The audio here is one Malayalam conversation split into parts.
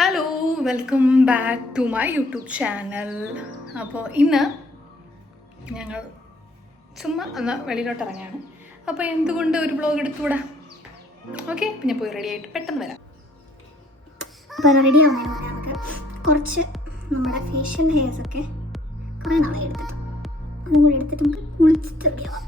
Hello, welcome back to my YouTube channel. അപ്പോൾ ഇന്ന് ഞങ്ങൾ ചുമ്മാ ഒന്ന് വെളിയിലോട്ട് ഇറങ്ങാണ്. അപ്പോൾ എന്തുകൊണ്ട് ഒരു വ്ളോഗ് എടുത്തുകൂടാ? ഓക്കെ, പിന്നെ പോയി റെഡി ആയിട്ട് പെട്ടെന്ന് വരാം. അപ്പോൾ റെഡി ആവുന്നതിന് മുന്നേ നമുക്ക് കുറച്ച് നമ്മുടെ ഫേഷ്യൽ ഹെയർസൊക്കെ കുറേ നാളെ എടുത്തിട്ട് അതും കൂടി എടുത്തിട്ട് നമുക്ക് കുളിച്ചിട്ട് റെഡി ആവാം.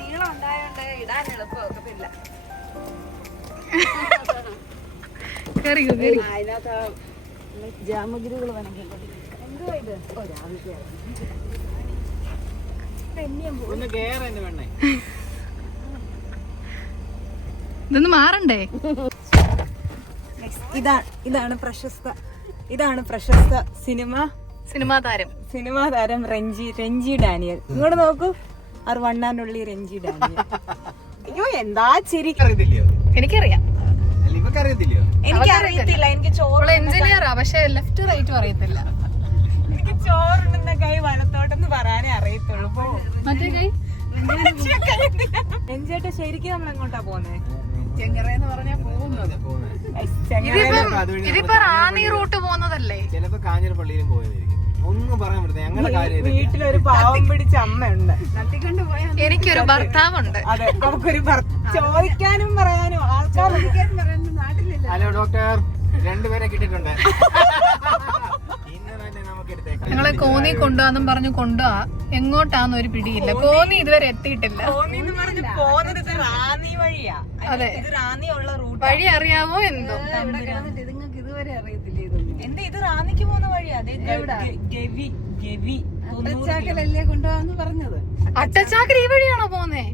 നീളം ഉണ്ടായോണ്ട് ഇടാൻ എളുപ്പമൊക്കത്തില്ല. അതിനകത്ത് ജാമഗിരികൾ എന്തുവാ ഇത്? ഇതൊന്ന് മാറണ്ടേ? ഇതാണ് പ്രശസ്ത സിനിമാ താരം രഞ്ജി ഡാനിയൽ. ഇങ്ങോട്ട് നോക്കൂ, വണ്ണാനുള്ളി രഞ്ജി ഡാനിയൽ. അയ്യോ, എന്താ ചിരി! എനിക്കറിയാം. എനിക്കറിയത്തില്ല. എനിക്ക് എഞ്ചിനീയറാ, പക്ഷെ ലെഫ്റ്റ് റൈറ്റും അറിയത്തില്ല. എനിക്ക് ചോറുണ്ടെന്ന കൈ വലത്തോട്ടെന്ന് പറയാനേ അറിയത്തുള്ളൂ. മറ്റേ കൈ രഞ്ജിയേട്ട ശരിക്കും നമ്മൾ എങ്ങോട്ടാ പോകുന്നത്? ഇതിപ്പോ റാന്നി റൂട്ട് പോകുന്നതല്ലേ? ചിലപ്പോ കാഞ്ഞിരപ്പള്ളിയിലും പോയതായിരിക്കും. ഒന്നും പറയാൻ പറ്റില്ല. ഞങ്ങളുടെ കാര്യം വീട്ടിലൊരു പാവം പിടിച്ച അമ്മയുണ്ട്, എനിക്കൊരു ഭർത്താവുണ്ട്. അതെ, നമുക്കൊരു ചോദിക്കാനും പറയാനും ആൾക്കാർ. ഹലോ ഡോക്ടർ, രണ്ടുപേരെ കിട്ടിയിട്ടുണ്ട്. ഇന്ന് തന്നെ നമുക്ക് എടുത്തേക്കാം. ഞങ്ങളെ കോന്നി കൊണ്ടുപോകാന്നും പറഞ്ഞു കൊണ്ടുപോവാ. എങ്ങോട്ടാന്ന് ഒരു പിടിയില്ല. കോന്നി ഇതുവരെ എത്തിയിട്ടില്ല. പോകുന്നത് ഇത് റാന്നി വഴിയാ. അതെ, ഇത് റാന്നി ഉള്ള റൂട്ട്. വഴി അറിയാമോ എന്തോ? നിങ്ങൾക്ക് ഇതുവരെ അറിയത്തില്ല. എന്താ ഇത് റാന്നിക്ക് പോകുന്ന വഴിയാ? അട്ടച്ചാക്കലല്ലേ കൊണ്ടുപോകാന്ന് പറഞ്ഞത്? അട്ടച്ചാക്കൽ ഈ വഴിയാണോ പോന്നേ?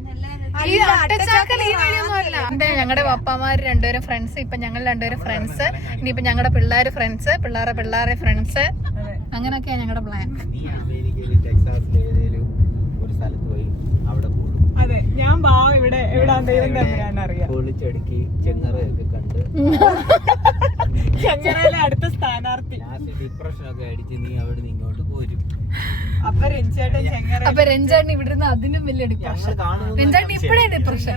ഈ അട്ടച്ചാക്കൽ ഈ വഴിയൊന്നും അല്ല. ഞങ്ങളുടെ പപ്പാമാര് രണ്ടുപേരും ഫ്രണ്ട്സ്, ഇപ്പൊ ഞങ്ങൾ രണ്ടുപേരും ഫ്രണ്ട്സ്, ഇനിയിപ്പൊ ഞങ്ങളുടെ പിള്ളേര് ഫ്രണ്ട്സ്, പിള്ളേരെ ഫ്രണ്ട്സ്, അങ്ങനെയൊക്കെയാ ഞങ്ങളുടെ പ്ലാൻ. നീ അമേരിക്കയിൽ ടെക്സാസിൽ ഏതെങ്കിലും ഒരു സ്ഥലത്ത് പോയി അവിടെ കൂടും. അതെ, ഞാൻ പാവം ഇവിടെ അറിയാം. പൊളിച്ചടുക്കി ചെങ്ങറയൊക്കെ കണ്ട് ചെങ്ങറയിലെ അടുത്ത സ്ഥാനാർത്ഥി. ഡിപ്രഷൻ ഒക്കെ അടിച്ച് നീ അവിടെ നിന്ന് ഇങ്ങോട്ട് പോരും. അപ്പൊ രഞ്ജേട്ടൻ ചെങ്ങറ. അപ്പൊ രഞ്ജാണ് ഇവിടെ നിന്ന് അതിനും വലിയ ഡിപ്രഷൻ. രഞ്ജാണ് ഇപ്പഴേ ഡിപ്രഷൻ.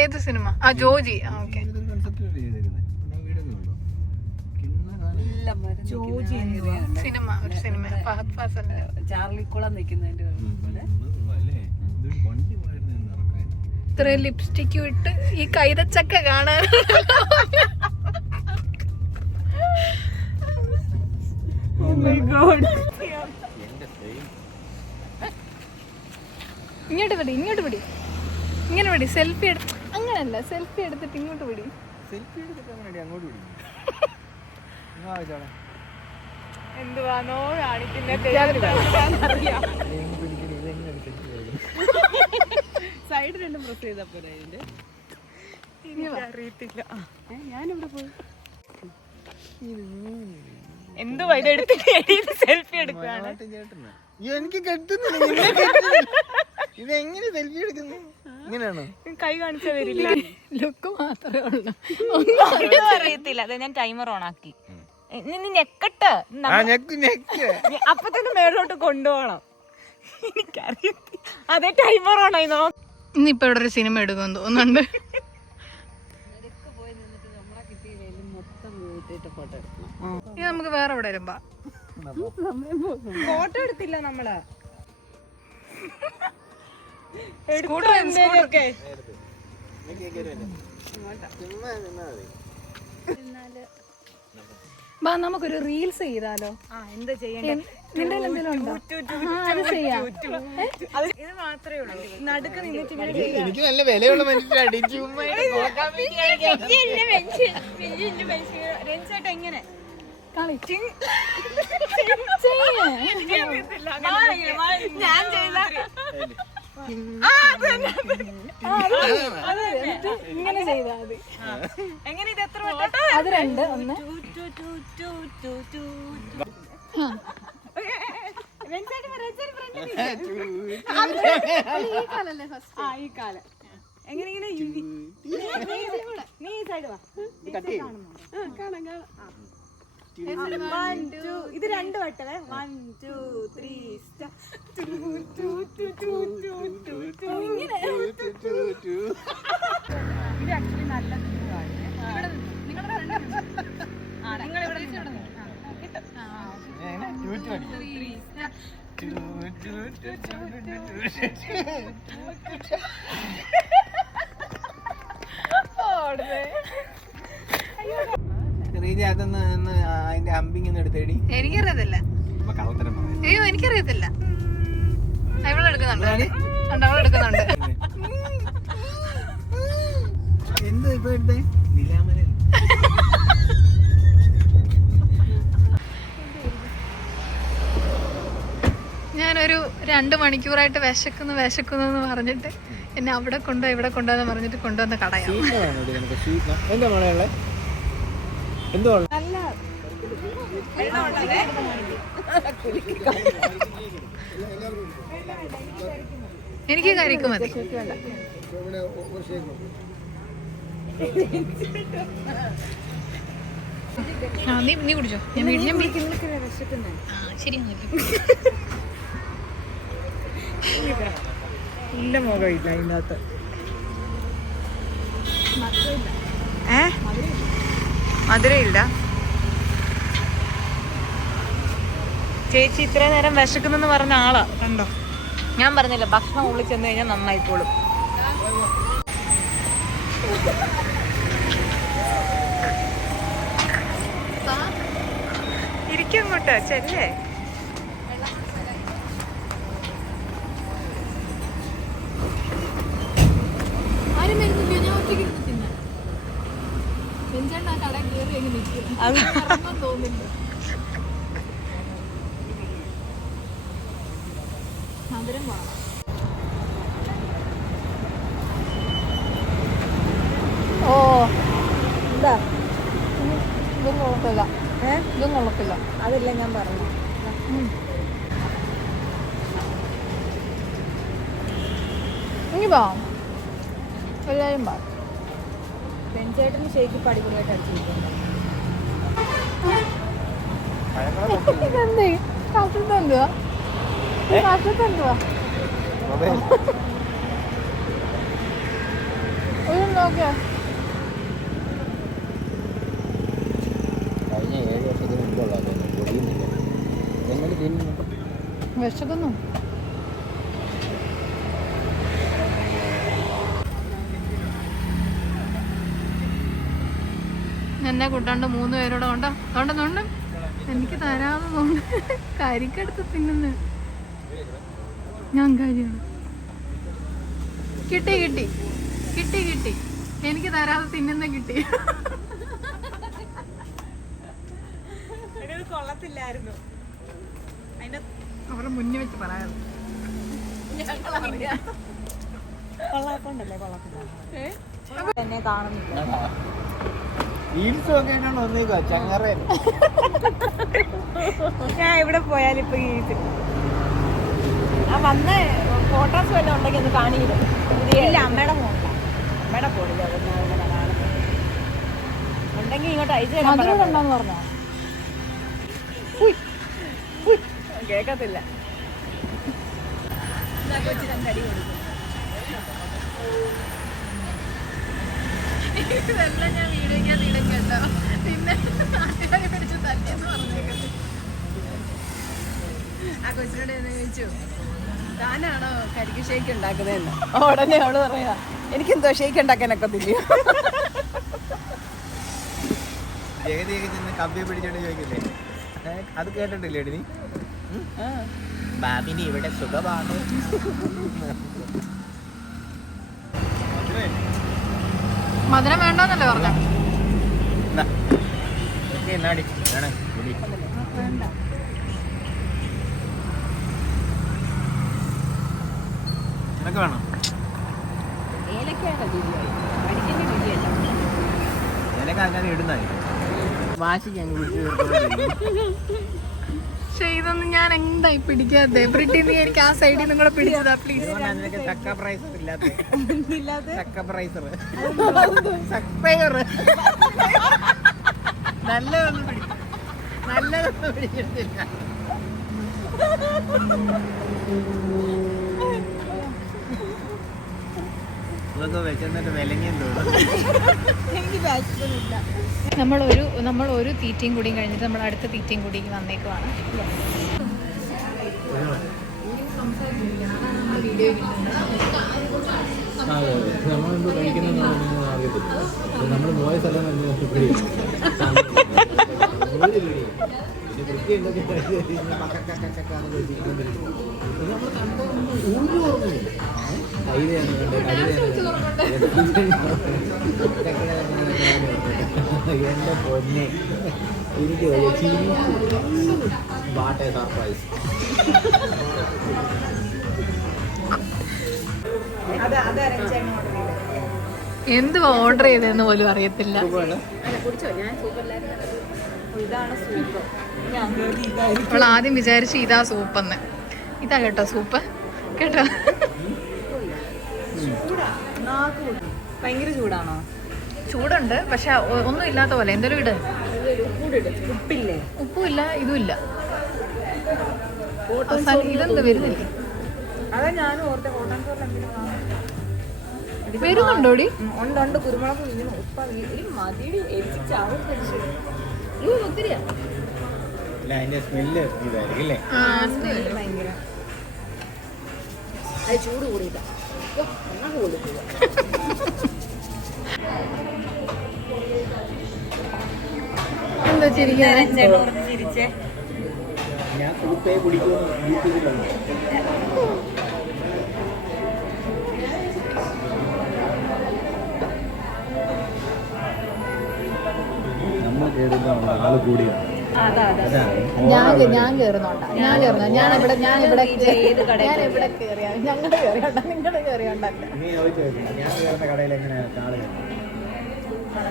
ഏത് സിനിമ? ആ, ജോജി. ഓക്കെ. സിനിമ, ഒരു സിനിമ ഫഹദ് ഫാസിലിന്റെ ചാർലിക്കുളം നിൽക്കുന്നതിന്റെ ഇത്രയും ലിപ്സ്റ്റിക്കും ഇട്ട് ഈ കൈതച്ചക്ക കാണാൻ. ഇങ്ങോട്ട് പിടി, ഇങ്ങനെ പിടി. സെൽഫി അങ്ങനല്ല, സെൽഫി എടുത്തിട്ട് ഇങ്ങോട്ട് പിടി. എന്തുവാണോ കാണിക്കുന്നത്? സൈഡ് രണ്ടും പ്രസ് ചെയ്തപ്പോ അറിയത്തില്ല. ഞാനിവിടെ പോയി എന്തുവാ ഇത് എടുത്തിട്ട് സെൽഫി എടുക്കുകയാണ്. എനിക്ക് ഇതെങ്ങനെ സെൽഫി എടുക്കുന്നു? ഇങ്ങനെയാണോ? കൈ കാണിച്ചാൽ വരില്ല. ലുക്ക് മാത്രമേ ഉള്ളൂ, ഒന്നും അറിയത്തില്ല. അതെ, ഞാൻ ടൈമർ ഓൺ ആക്കി. ഞെക്കട്ട് അപ്പൊ തന്നെ മേലോട്ട് കൊണ്ടുപോകണം. എനിക്കറിയത്തില്ല. അതെ, ടൈമർ ഓൺ ആയി. ഇന്നിപ്പോ ഇവിടെ ഒരു സിനിമ എടുക്കുമെന്ന് തോന്നുന്നുണ്ട്. ഇത് നമുക്ക് വേറെ എവിടെ വരുമ്പോ ഫോട്ടോ എടുത്തില്ല നമ്മള്. ബാ നമുക്കൊരു റീൽസ് ചെയ്താലോ? എന്താ ചെയ്യണ്ടേ? നിന്റെ എന്തെങ്കിലും ഉണ്ടോ? അത് ചെയ്യാം. ഇത് മാത്രമേ ഉള്ളൂ. നടുക്ക് നിന്നിട്ട് ഇങ്ങനെ എനിക്ക് നല്ല വിലയുള്ള മനുഷ്യരാണ് രഞ്ജേട്ടാ എങ്ങനെ കളി ഞാൻ ചെയ്ത ഇങ്ങനെ ചെയ്താ മതി. എങ്ങനെ ഇത് എത്ര വട്ടം? അത് 2 1 ഈ കാലം എങ്ങനെ ഇങ്ങനെ നീ ഈ സൈഡ് വാ. ഇത് 2 വട്ടമേ. 1 2 3 ഇത് ആക്ച്വലി നല്ല നിങ്ങൾ ഇവിടെ അതൊന്ന് അതിന്റെ അമ്പിങ് എടുത്തേടി. എനിക്കറിയത്തില്ല. അയ്യോ എനിക്കറിയത്തില്ല. ഇവിടെ എടുക്കുന്നുണ്ട്. അവിടെ എടുക്കുന്നുണ്ട്. എന്ത് ഇപ്പൊ എടുത്തേ? നിലാമല ഞാനൊരു 2 മണിക്കൂറായിട്ട് വിശക്കുന്നു എന്ന് പറഞ്ഞിട്ട് എന്നെ അവിടെ കൊണ്ടോ ഇവിടെ കൊണ്ടോ എന്ന് പറഞ്ഞിട്ട് കൊണ്ടുവന്ന കടയാണ്. എന്താ മോളെ എന്തോ എനിക്ക് കരിക്ക് മതി. നീ കുടിച്ചോ. ഞാൻ ശരി ഇല്ല മുഖമില്ല അതിനകത്ത്. മധുരയില്ല. ചേച്ചി ഇത്ര നേരം വിശക്കുന്നെന്ന് പറഞ്ഞ ആളാ കണ്ടോ. ഞാൻ പറഞ്ഞില്ല ഭക്ഷണം ഉള്ളിൽ ചെന്ന് കഴിഞ്ഞാൽ നന്നായിക്കോളും. ഇരിക്കങ്ങോട്ട് ചെല്ലേ. ആരും വരുന്നില്ല. ഞാൻ ഒറ്റയ്ക്ക് തിന്നെ. ആ കട കയറി എങ്ങനെ നിൽക്കും തോന്നില്ല. മധുരം പോണം. ഓ എന്താ ഇതും കുഴപ്പമില്ല. ഇതും കുഴപ്പമില്ല. അതല്ല ഞാൻ പറഞ്ഞു. ഇനി പോവാം. എല്ലാവരും പോവാം. പെൺചേട്ടന് ഷേക്ക് പടിപൊളിയായിട്ട് അടിച്ചിരിക്കുന്നു. ഇതെന്തേ കാസത്തെന്തുവാ? കാസത്തെന്തുവാ? ഒരു നോക്കിയാ കഴിഞ്ഞ 7 വർഷത്തിന് മുമ്പുള്ള പൊടിയുന്നില്ല. എങ്ങനെ തിന്നുന്നു? വിശക്കുന്നു. എന്നെ കൂട്ടാണ്ട് 3 പേരോടെ കൊണ്ടോണ്ട് എനിക്ക് തരാതെ തോന്നുന്നു. കരിക്കെടുത്ത് തിന്നുന്നു ഞാൻ. കാര്യമാണ്. കിട്ടി എനിക്ക് തരാതെ തിന്നുന്ന കിട്ടി. കൊള്ളത്തില്ലായിരുന്നു. അവരുടെ മുന്നിൽ വെച്ച് പറയാറ്. കൊള്ളാക്കൊണ്ടല്ലേ കൊള്ളത്തില്ല. എന്നെ കാണുന്നില്ല. ഞാൻ എവിടെ പോയാലും ഇപ്പൊ ആ വന്ന ഫോട്ടോസ് വല്ലതും ഉണ്ടെങ്കിൽ ഒന്ന് കാണിയില്ല. ഇല്ല അമ്മയുടെ ഫോണില്ല. അമ്മയുടെ ഫോണില്ല. ഉണ്ടെങ്കിൽ ഇങ്ങോട്ട് അയച്ചു തരാൻ പറഞ്ഞോ. കേക്കത്തില്ല. ഇതെല്ലാം ഞാൻ വീഡിയോയ്ക്കകത്ത് കേട്ടോ. പിന്നെ നാട്ടുകാരെ പിടിച്ച് തന്നെയെന്ന് പറഞ്ഞേക്കത്. ആ കൊച്ചിനോട് എന്ന് ചോദിച്ചു, താനാണോ കരിക്ക് ഷേക്ക് ഉണ്ടാക്കുന്നതെന്ന്. ഉടനെ അവള് പറയാ എനിക്കെന്തോ ഷേക്ക് ഉണ്ടാക്കാനൊക്കെ തിരിയോ. ജഗതിയൊക്കെ ചെന്ന് കമ്പി പിടിച്ചോണ്ട് ചോദിക്കില്ലേ, അത് കേട്ടിട്ടില്ലേ നീ? ബാബിന് ഇവിടെ സുഖമാണ്. മധുരം വേണ്ടോന്നല്ലേ പറഞ്ഞ? എന്നാടി വേണം കുടി. നിനക്ക് വേണം? നിനക്ക് അങ്ങനെ ഇടുന്നായി വാശി ഞാൻ പക്ഷെ ഇതൊന്നും ഞാൻ എന്തായി പിടിക്കാതെ. ബ്രിട്ടി നീ എനിക്ക് ആ സൈഡിൽ നിന്നും കൂടെ പിടിച്ചതാ പ്ലീസ്. ചക്ക പ്രൈസർ ഇല്ലാത്ത ചക്ക പ്രൈസർ നല്ലതൊന്നും പിടിച്ചിട്ടില്ല. ഇതൊക്കെ വെച്ചെന്നിട്ട് വിലങ്ങിയും തോന്നുന്നു. നമ്മളൊരു തീറ്റയും കൂടിയും കഴിഞ്ഞിട്ട് നമ്മൾ അടുത്ത തീറ്റയും കൂടിയും വന്നേക്കുവാണ്. നമ്മളെന്തോ കഴിക്കുന്ന നമ്മൾ പോയ സ്ഥലം എന്റെ പൊന്നെ എനിക്ക് വാട്ട് എ സർപ്രൈസ്. എന്തുവാ ഓർഡർ ചെയ്തതെന്ന് പോലും അറിയത്തില്ല. അവൾ ആദ്യം വിചാരിച്ചു ഇതാ സൂപ്പെന്ന്. ഇതാ കേട്ടോ സൂപ്പ് കേട്ടോ. ഭയങ്കര ചൂടാണോ? ചൂടുണ്ട്, പക്ഷെ ഒന്നും ഇല്ലാത്ത പോലെ. എന്തെങ്കിലും ഇട്. ഉപ്പില്ലേ? ഉപ്പും ഇല്ല, ഇതും ഇല്ല. ഇതെന്ത് വരുന്നില്ല? അതാ ഞാനും ഓർത്തെ കോട്ടൺ വരുന്നുണ്ടോടി? ഉണ്ട്. കുരുമുളക് കുഞ്ഞിന് ഉപ്പ മതിയുടെ എരിച്ചാവും ഒത്തിരിയാ. അതിന്റെ സ്മെല്ല് ഇതായിരിക്കും അല്ലേ? ഭയങ്കര അത് ചൂട് കൂടിയില്ല. എന്താ ചിരിച്ചേ? ഞാൻ സൂപ്പേ കുടിക്കുമെന്ന് യൂട്യൂബിലുണ്ട്. നമ്മൾ കേടുന്ന ആള് കൂടിയാണ്. ഞാൻ കേറുന്നോണ്ടാ. ഞാനിവിടെ കേറിയാ ഞങ്ങളുടെ കേറിയോണ്ട, നിങ്ങളുടെ കേറിയോണ്ടല്ല. നീ ചോദിച്ചു ഞാൻ കേറുന്ന കടയിൽ എങ്ങനെയാ ആള്?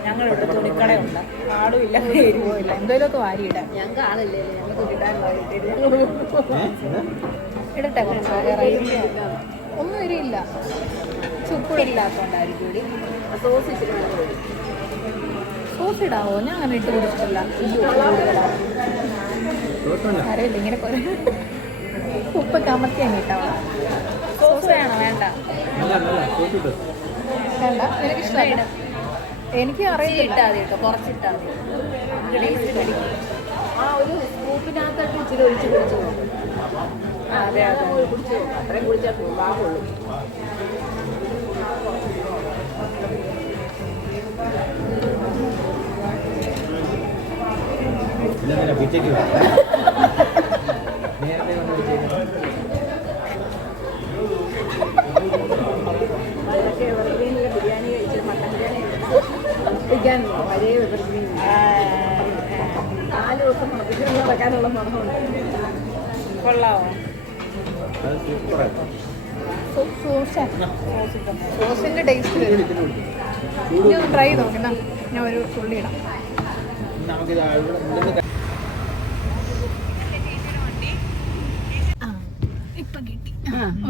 ഞങ്ങളിവിടെ തുണിക്കടയുണ്ട്. ആടുമില്ല, എരിവോ ഇല്ല. എന്തോലൊക്കെ വാരിയിടാം. ഞങ്ങൾക്ക് ആളില്ലേ? ഞങ്ങൾക്ക് ഇടട്ടെ കുറച്ച്. ഒന്നും എരിയില്ല. ഉപ്പില്ലാത്തോണ്ടായിരിക്കും. സോസ് ഇച്ചിരി സോസ് ഇടാവോ? ഞാൻ അങ്ങനെ ഇട്ട് കൊടുത്തിട്ടില്ല. അറിയില്ല, ഇങ്ങനെ ഉപ്പ് കമത്തി അങ്ങ് ഇട്ടാ. സോസ് വേണോ? വേണ്ട. വേണ്ട, എനിക്ക് ഇഷ്ടമായിട്ട്. എനിക്ക് അറിയില്ല. കുറച്ചിട്ടാ മതി. ആ ഒരു സ്കൂപ്പിനകത്തോട്ട് ഇച്ചിരി ഒഴിച്ച് കുടിച്ചു നോക്കും. അതെ കുടിച്ചു നോക്കും. അത്രയും കുടിച്ചാൽ പാകുള്ളൂ. പിറ്റേക്ക് നേരത്തെ വന്ന് ബിരിയാണി കഴിച്ചിട്ട് മട്ടൻ ബിരിയാണി പഴയ 4 ദിവസം മുളപ്പിച്ച് നടക്കാനുള്ള മണമുണ്ട്. കൊള്ളാവോ? സോസിന്റെ ടേസ്റ്റ് വരും. ഇനി ഒന്ന് ട്രൈ ചെയ്ത് നോക്കുന്ന. ഞാൻ ഒരു തുള്ളി ഇടാം.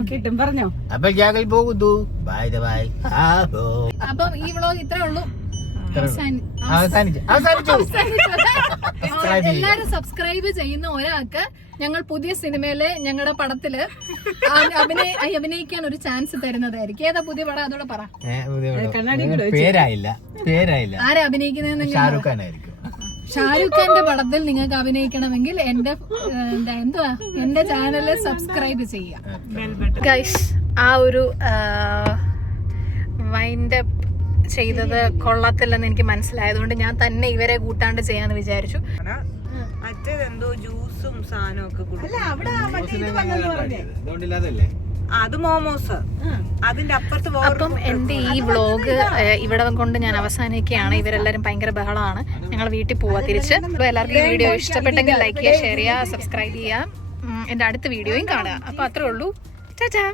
കിട്ടും. പറഞ്ഞോ. അപ്പൊ ഞങ്ങൾ പോകുന്നു. Bye bye. അപ്പം ഈ വ്ളോഗ് ഇത്രേ ഉള്ളൂ. എല്ലാരും സബ്സ്ക്രൈബ് ചെയ്യുന്ന ഒരാൾക്ക് ഞങ്ങൾ പുതിയ സിനിമയിലെ ഞങ്ങളുടെ പടത്തില് അഭിനയിക്കാൻ ഒരു ചാൻസ് തരുന്നതായിരിക്കും. ഏതാ പുതിയ പടം? അതോടെ പറ. പേരായില്ല. ആരാ അഭിനയിക്കുന്നതെന്ന്? ഷാരൂഖ് ഖാനായിരിക്കും. ഷാരൂഖ് ഖാന്റെ പടത്തിൽ നിങ്ങൾക്ക് അഭിനയിക്കണമെങ്കിൽ എന്റെ ചാനല് സബ്സ്ക്രൈബ് ചെയ്യാം ഗൈസ്. ആ ഒരു വൈൻഡ് അപ്പ് ചെയ്തത് കൊള്ളത്തില്ലെന്ന് എനിക്ക് മനസ്സിലായതുകൊണ്ട് ഞാൻ തന്നെ ഇവരെ കൂട്ടാണ്ട് ചെയ്യാന്ന് വിചാരിച്ചു. മറ്റേതെന്തോ ജ്യൂസും സാധനവും ഒക്കെ ഇതുകൊണ്ടില്ലാതല്ലേ അത് മോമോസ് അതിന്റെ അപ്പുറത്ത് അപ്പം എൻ്റെ ഈ വ്ളോഗ് ഇവിടെ കൊണ്ട് ഞാൻ അവസാനിക്കുകയാണ്. ഇവരെല്ലാവരും ഭയങ്കര ബഹളമാണ്. ഞങ്ങൾ വീട്ടിൽ പോവാ തിരിച്ച്. അപ്പോൾ എല്ലാവർക്കും ഈ വീഡിയോ ഇഷ്ടപ്പെട്ടെങ്കിൽ ലൈക്ക് ചെയ്യുക, ഷെയർ ചെയ്യുക, സബ്സ്ക്രൈബ് ചെയ്യുക. എൻ്റെ അടുത്ത വീഡിയോയും കാണുക. അപ്പോൾ അത്രേ ഉള്ളൂ. ചാ